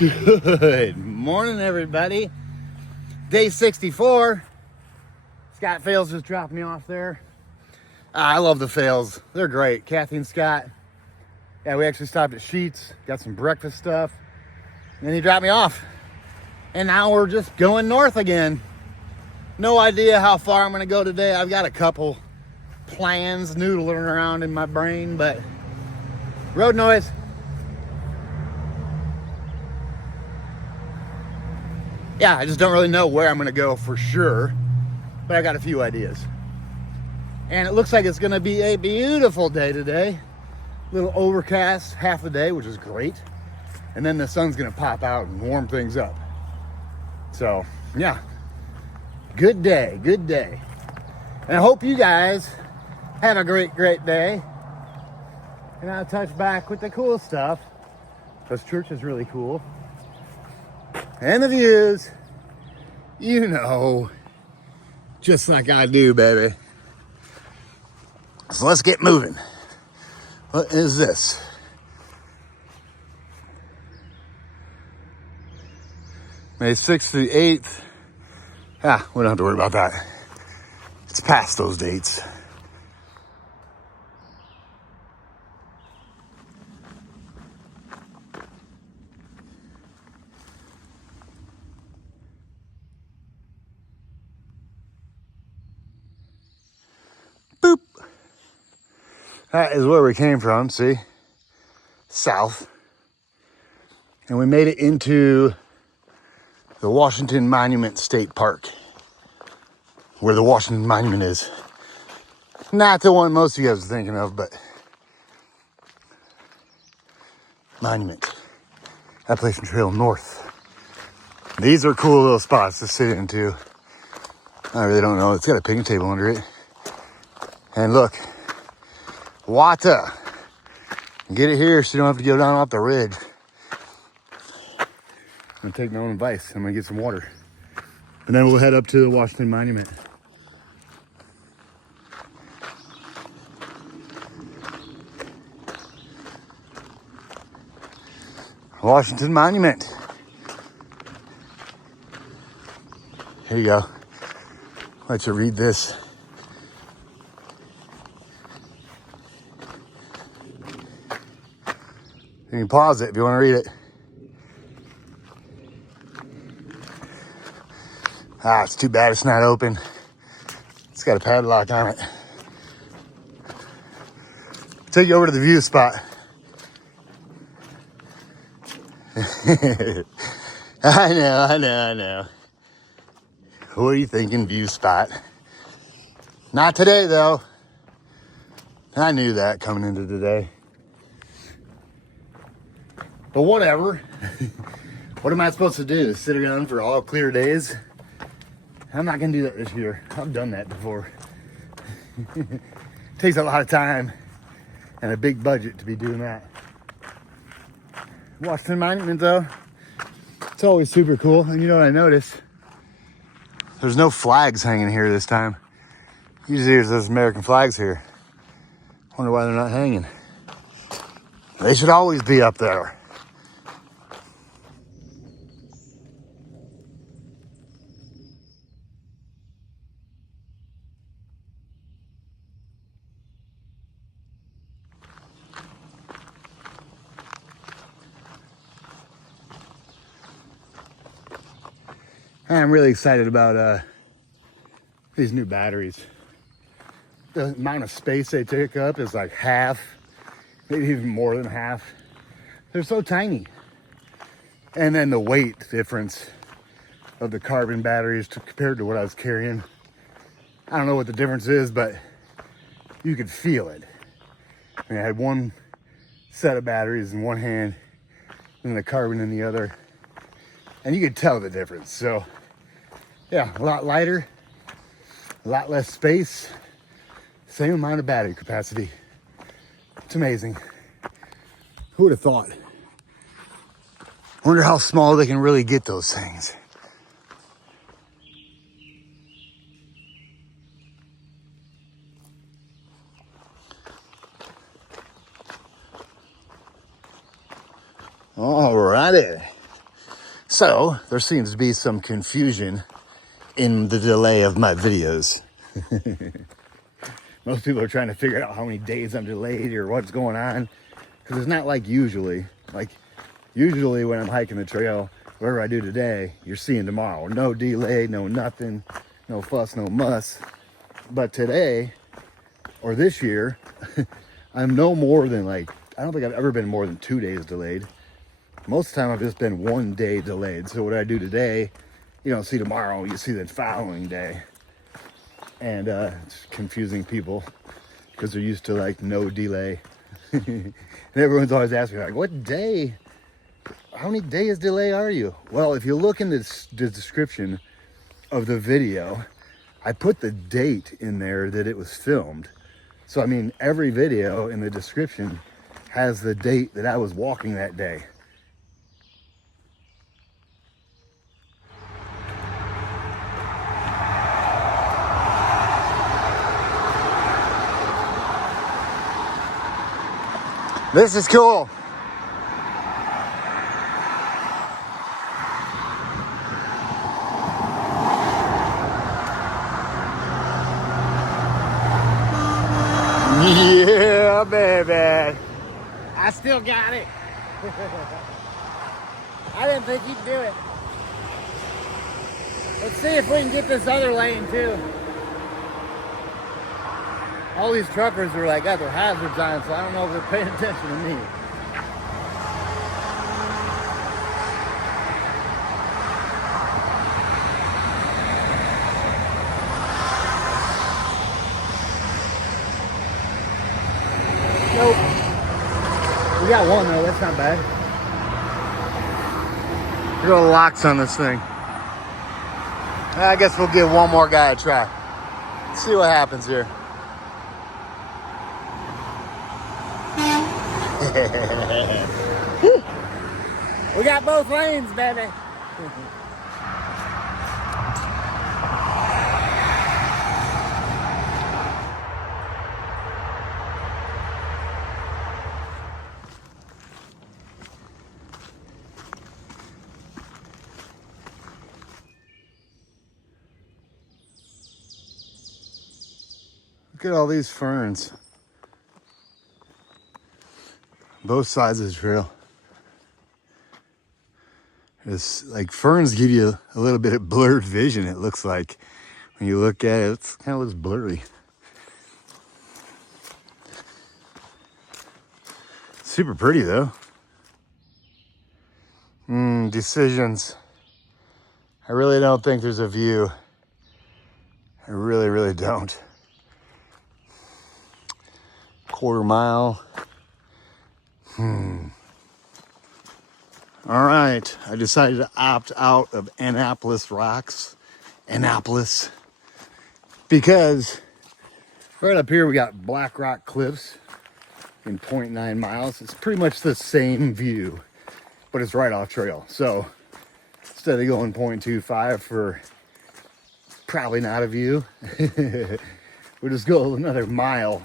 Good morning, everybody. Day 64. Scott Fails just dropped me off there. I love the Fails. They're great. Kathy and Scott. Yeah, we actually stopped at Sheets, got some breakfast stuff, and then he dropped me off. And now we're just going north again. No idea how far I'm going to go today. I've got a couple plans noodling around in my brain, but road noise. Yeah, I just don't really know where I'm going to go for sure, but I got a few ideas. And it looks like it's going to be a beautiful day today. A little overcast half the day, which is great. And then the sun's going to pop out and warm things up. So, yeah, good day, good day. And I hope you guys have a great, great day. And I'll touch back with the cool stuff, because church is really cool. And the views, you know, just like I do, baby. So let's get moving. What is this? May 6th through 8th. We don't have to worry about that. It's past those dates. Boop. That is where we came from, see? South. And we made it into the Washington Monument State Park, where the Washington Monument is. Not the one most of you guys are thinking of, but Monument. Appalachian Trail North. These are cool little spots to sit into. I really don't know. It's got a picnic table under it. And look, water. Get it here so you don't have to go down off the ridge. I'm gonna take my own advice. I'm gonna get some water. And then we'll head up to the Washington Monument. Washington Monument. Here you go. Let you read this. You can pause it if you want to read it. It's too bad it's not open. It's got a padlock on it. Take you over to the view spot. I know. Who are you thinking, view spot? Not today, though. I knew that coming into today. But whatever. What am I supposed to do? Sit around for all clear days? I'm not going to do that this year. I've done that before. It takes a lot of time and a big budget to be doing that. Washington Monument, though, it's always super cool. And you know what I noticed? There's no flags hanging here this time. Usually there's those American flags here. Wonder why they're not hanging. They should always be up there. I'm really excited about these new batteries. The amount of space they take up is like half, maybe even more than half. They're so tiny. And then the weight difference of the carbon batteries compared to what I was carrying. I don't know what the difference is, but you could feel it. I mean, I had one set of batteries in one hand and the carbon in the other. And you could tell the difference. So yeah, a lot lighter, a lot less space, same amount of battery capacity. It's amazing. Who would have thought? Wonder how small they can really get those things. Alrighty. So there seems to be some confusion in the delay of my videos. Most people are trying to figure out how many days I'm delayed or what's going on. Because it's not like usually. Like, usually when I'm hiking the trail, whatever I do today, you're seeing tomorrow. No delay, no nothing, no fuss, no muss. But today, or this year, I'm no more than like, I don't think I've ever been more than 2 days delayed. Most of the time I've just been 1 day delayed. So what I do today, you don't see tomorrow, you see the following day. And it's confusing people because they're used to like no delay. And everyone's always asking me like, what day? How many days delay are you? Well, if you look in the description of the video, I put the date in there that it was filmed. So I mean, every video in the description has the date that I was walking that day. This is cool. Yeah, baby. I still got it. I didn't think you'd do it. Let's see if we can get this other lane too. All these truckers are like got their hazards on, so I don't know if they're paying attention to me. Nope. We got one though, that's not bad. Look at the locks on this thing. I guess we'll give one more guy a try. See what happens here. We got both lanes, baby. Look at all these ferns. Both sides of the trail. It's like ferns give you a little bit of blurred vision, it looks like. When you look at it, it kind of looks blurry. Super pretty though. Decisions. I really don't think there's a view. I really, really don't. 1/4 mile. All right, I decided to opt out of Annapolis Rocks. Annapolis. Because right up here we got Black Rock Cliffs in 0.9 miles. It's pretty much the same view, but it's right off trail. So instead of going 0.25 for probably not a view, we'll just go another mile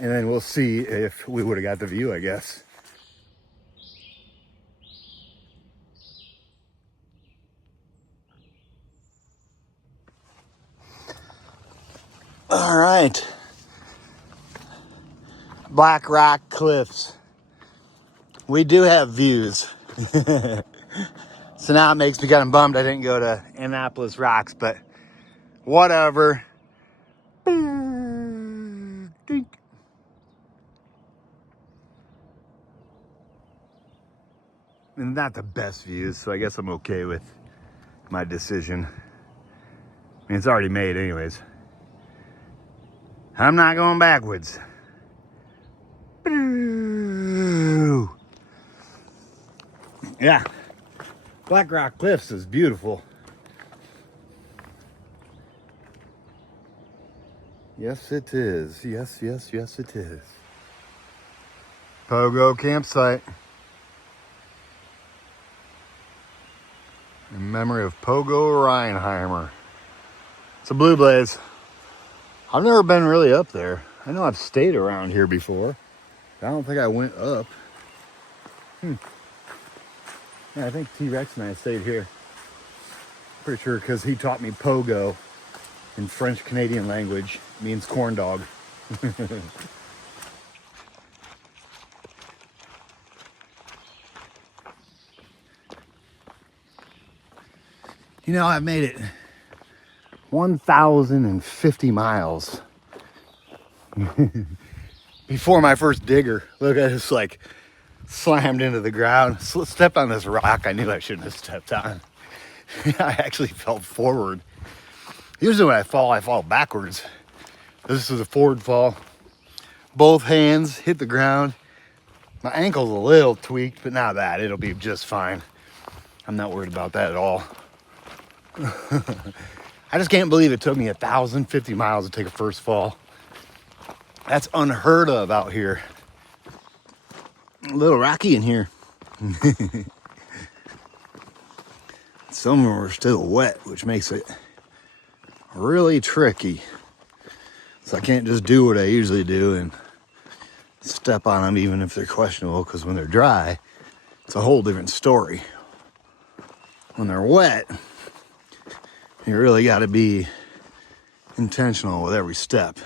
and then we'll see if we would have got the view, I guess. All right. Black Rock Cliffs. We do have views. So now it makes me kind of bummed I didn't go to Annapolis Rocks, but whatever. And not the best views, so I guess I'm okay with my decision. I mean, it's already made anyways. I'm not going backwards. Yeah, Black Rock Cliffs is beautiful. Yes, it is. Yes, yes, yes, it is. Pogo campsite. In memory of Pogo Reinheimer. It's a Blue Blaze. I've never been really up there. I know I've stayed around here before. I don't think I went up. Yeah, I think T-Rex and I stayed here. Pretty sure because he taught me pogo in French Canadian language. It means corn dog. You know, I've made it 1,050 miles before my first digger. Look, I just like slammed into the ground, stepped on this rock I knew I shouldn't have stepped on. I actually fell forward. Usually when I fall backwards. This is a forward fall. Both hands hit the ground. My ankle's a little tweaked, but not bad. It'll be just fine. I'm not worried about that at all. I just can't believe it took me 1,050 miles to take a first fall. That's unheard of out here. A little rocky in here. Some of them are still wet, which makes it really tricky. So I can't just do what I usually do and step on them even if they're questionable, because when they're dry, it's a whole different story. When they're wet, you really got to be intentional with every step,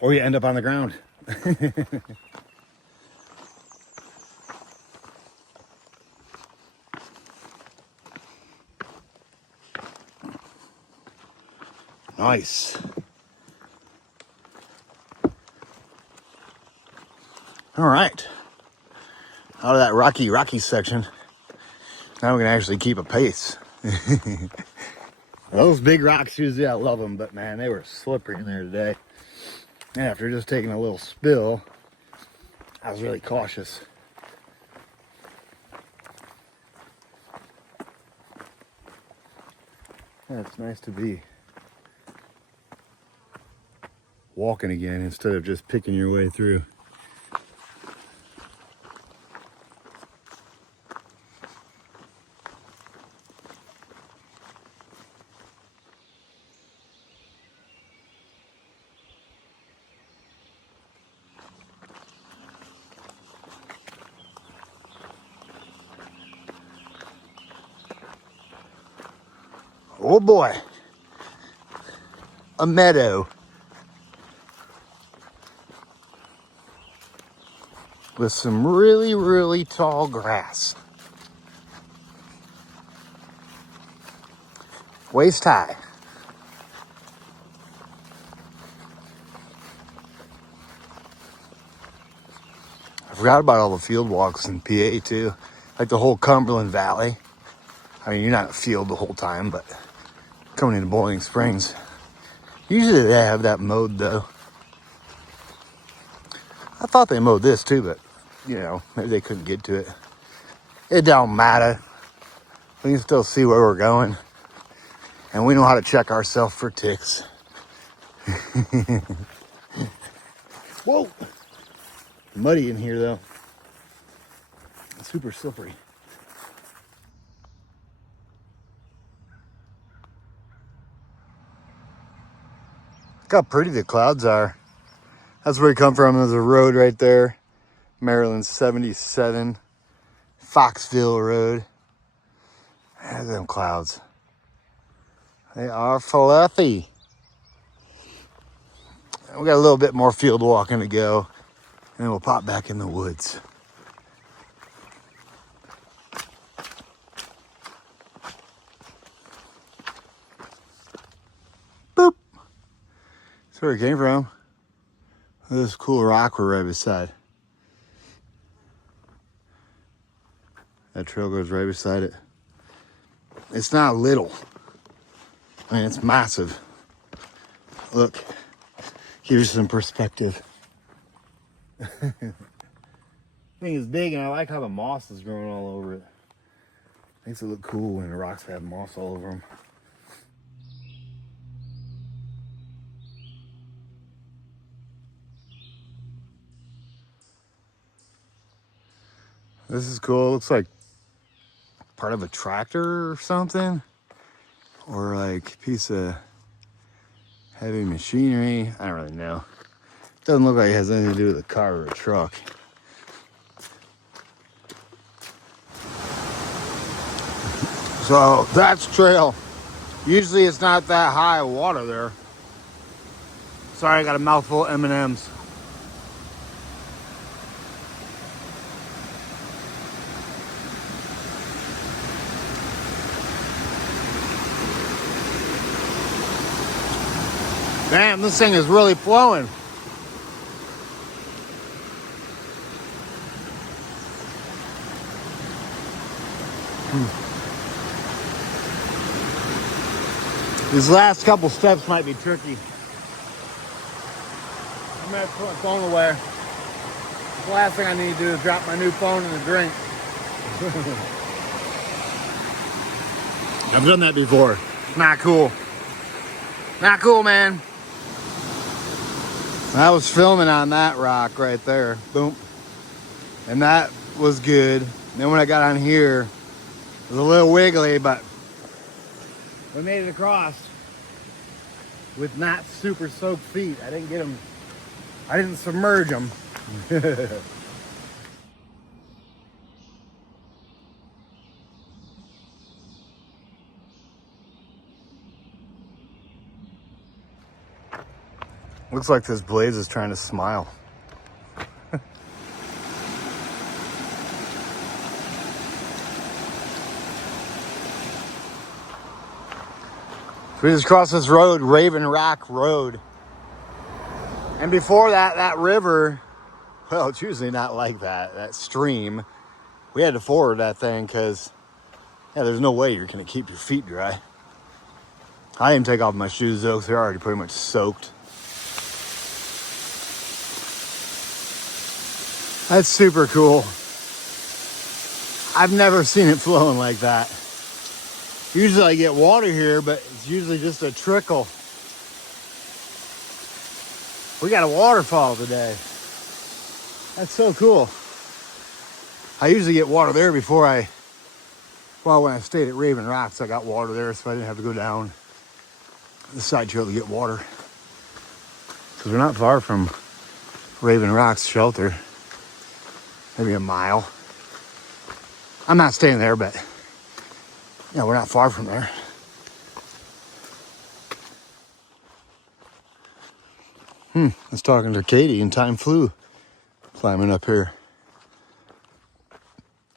or you end up on the ground. Nice. All right. Out of that rocky section, now we can actually keep a pace. Those big rocks, usually I love them, but man, they were slippery in there today. And after just taking a little spill, I was really cautious. Yeah, it's nice to be walking again instead of just picking your way through. Oh boy, a meadow with some really, really tall grass. Waist high. I forgot about all the field walks in PA too. Like the whole Cumberland Valley. I mean, you're not in a field the whole time, but coming into Boiling Springs, usually they have that mowed though. I thought they mowed this too, but you know, maybe they couldn't get to it. It don't matter. We can still see where we're going, and we know how to check ourselves for ticks. Whoa! Muddy in here though. It's super slippery. Look how pretty the clouds are. That's where we come from. There's a road right there. Maryland 77. Foxville Road. Look at them clouds. They are fluffy. We got a little bit more field walking to go, and then we'll pop back in the woods. Boop. That's where it came from. This cool rock we're right beside. That trail goes right beside it. It's not little. I mean, it's massive. Look, here's some perspective. Thing is big, and I like how the moss is growing all over it. Makes it look cool when the rocks have moss all over them. This is cool. It looks like part of a tractor or something, or like a piece of heavy machinery. I don't really know. Doesn't look like it has anything to do with a car or a truck. So that's trail. Usually it's not that high of water there. Sorry, I got a mouthful of M&Ms. Damn, this thing is really flowing. These last couple steps might be tricky. I'm gonna put my phone away. The last thing I need to do is drop my new phone in the drink. I've done that before. Not cool. Not cool, man. I was filming on that rock right there. Boom. And that was good. Then when I got on here, it was a little wiggly, but we made it across with not super soaked feet. I didn't get them. I didn't submerge them. Looks like this blaze is trying to smile. We just crossed this road, Raven Rock Road. And before that, that river, well, it's usually not like that, that stream. We had to ford that thing because, yeah, there's no way you're going to keep your feet dry. I didn't take off my shoes though, because they're already pretty much soaked. That's super cool. I've never seen it flowing like that. Usually I get water here, but it's usually just a trickle. We got a waterfall today. That's so cool. I usually get water there before when I stayed at Raven Rocks, I got water there, so I didn't have to go down the side trail to get water. Because we're not far from Raven Rocks shelter. Maybe a mile. I'm not staying there, but yeah, we're not far from there. I was talking to Katie and time flew climbing up here.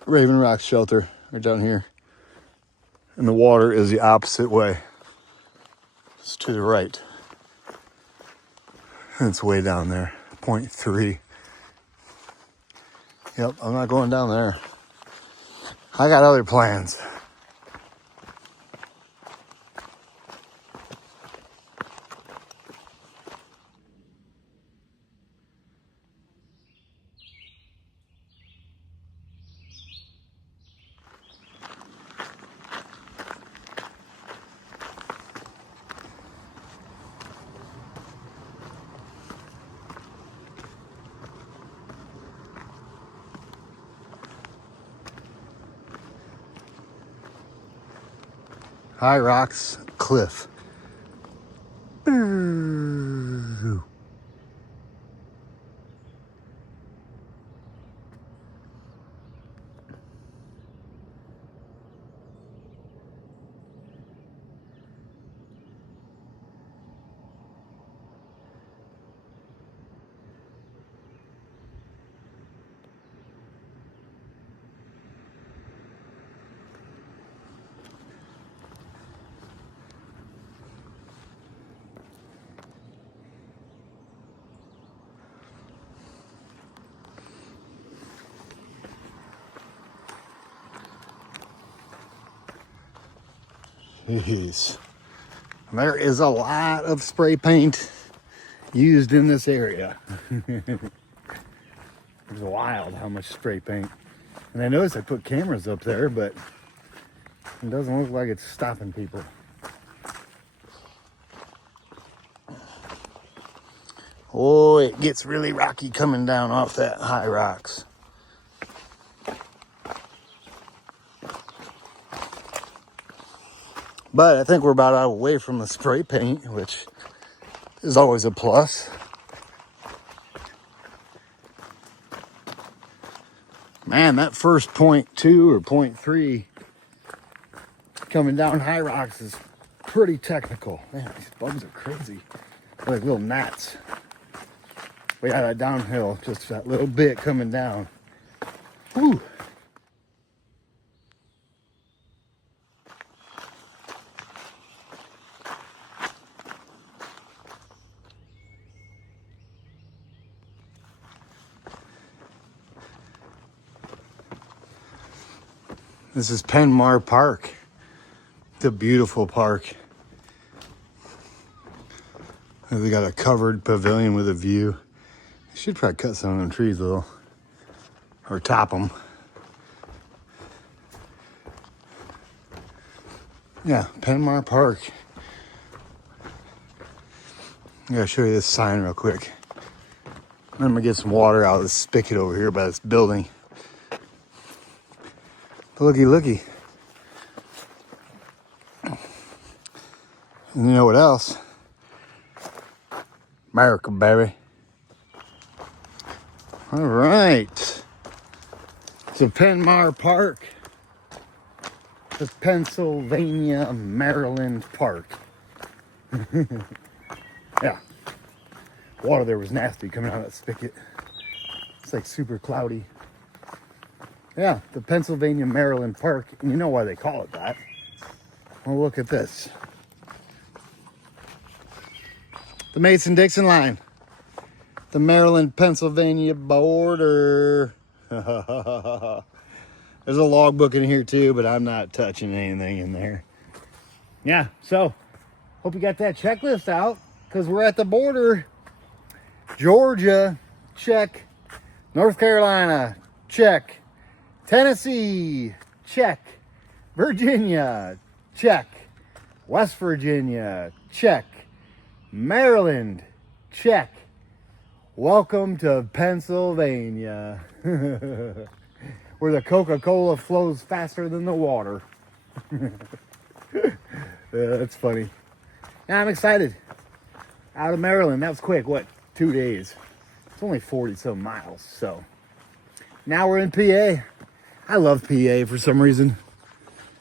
Raven Rock shelter right down here. And the water is the opposite way. It's to the right. And it's way down there. 0.3. Yep, I'm not going down there. I got other plans. High Rocks Cliff. Boo. Jeez. There is a lot of spray paint used in this area. It's wild how much spray paint. And I noticed I put cameras up there, but it doesn't look like it's stopping people. Oh, it gets really rocky coming down off that high rocks. But I think we're about out away from the spray paint, which is always a plus. Man, that first 0.2 or 0.3 coming down high rocks is pretty technical. Man, these bugs are crazy. They're like little gnats. But yeah, that downhill, just that little bit coming down. Whew. This is Penmar Park. It's a beautiful park. They got a covered pavilion with a view. I should probably cut some of them trees a little, or top them. Yeah, Penmar Park. I gotta show you this sign real quick. I'm gonna get some water out of this spigot over here by this building. Looky, looky. And you know what else? America, baby. All right. So Penmar Park. The Pennsylvania, Maryland Park. Yeah. Water there was nasty coming out of that spigot. It's like super cloudy. Yeah, the Pennsylvania, Maryland Park. And you know why they call it that. Well, look at this. The Mason-Dixon line. The Maryland-Pennsylvania border. There's a logbook in here too, but I'm not touching anything in there. Yeah, so hope you got that checklist out, because we're at the border. Georgia, check. North Carolina, check. Tennessee, check. Virginia, check. West Virginia, check. Maryland, check. Welcome to Pennsylvania, where the Coca-Cola flows faster than the water. That's funny. Yeah, I'm excited. Out of Maryland, that was quick. What, 2 days? It's only 40-some miles, so. Now we're in PA. I love PA for some reason.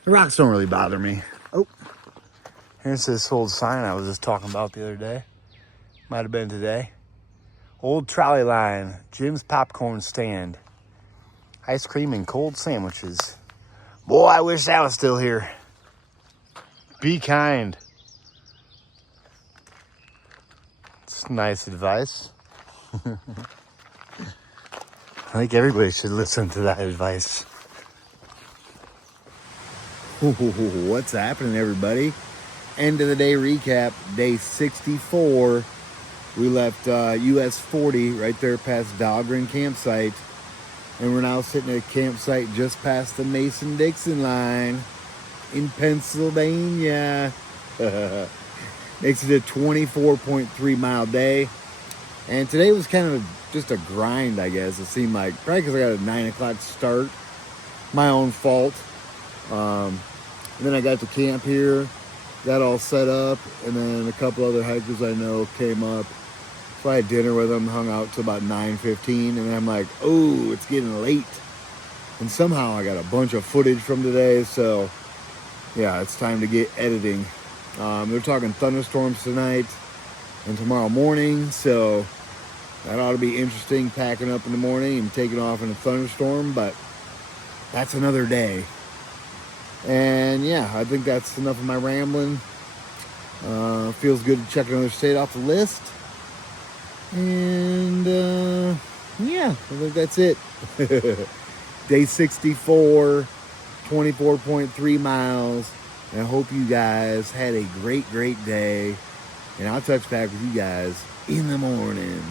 The rocks don't really bother me. Oh, here's this old sign I was just talking about the other day. Might have been today. Old trolley line, Jim's popcorn stand. Ice cream and cold sandwiches. Boy, I wish that was still here. Be kind. It's nice advice. I think everybody should listen to that advice. What's happening, everybody? End of the day recap, day 64. We left US 40 right there past Dahlgren campsite. And we're now sitting at a campsite just past the Mason-Dixon line in Pennsylvania. Makes it a 24.3 mile day. And today was kind of just a grind, I guess. It seemed like, probably because I got a 9 o'clock start. My own fault. And then I got to camp here, got all set up, and then a couple other hikers I know came up. So I had dinner with them, hung out till about 9:15, and I'm like, oh, it's getting late. And somehow I got a bunch of footage from today, so yeah, it's time to get editing. They're talking thunderstorms tonight and tomorrow morning, so that ought to be interesting, packing up in the morning and taking off in a thunderstorm, but that's another day. And yeah, I think that's enough of my rambling. Feels good to check another state off the list. And yeah, I think that's it. Day 64, 24.3 miles. And I hope you guys had a great, great day. And I'll touch back with you guys in the morning.